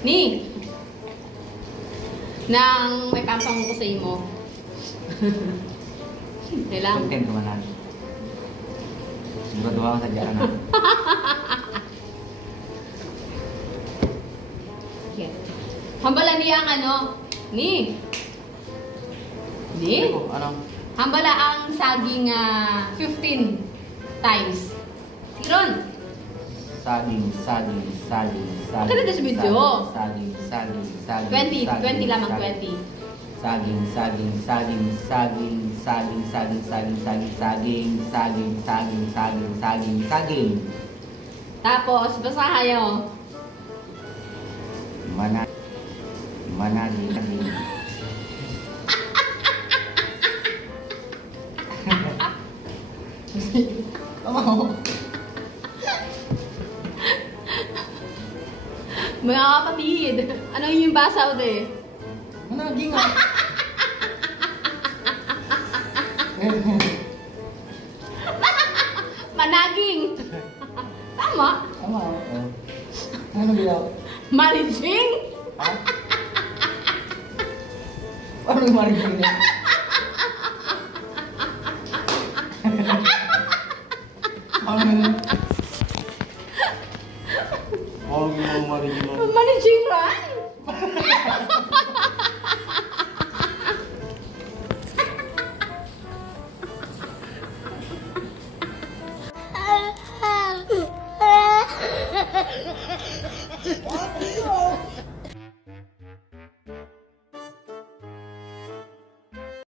Ni! Nang may pampang ko sa imo. Kailangan. Content ko manan. Siguro sa dyan na. Yeah. Hambala niya ang ano? Ni! Ni? Ano? Hambala ang saging 15 times. Siron! Saging. Maganda sa video. Saging. 20 lamang 20. Saging. Tapos, basahan nyo. Managi. Tama. Mga kapatid, ano yung basaw de? Managi nga. Managing! Tama! Tama. Ano bilaw? Managing! Ha? Paano yung marigin niya? Paano yun? Paano yung marigin mo? Managing run!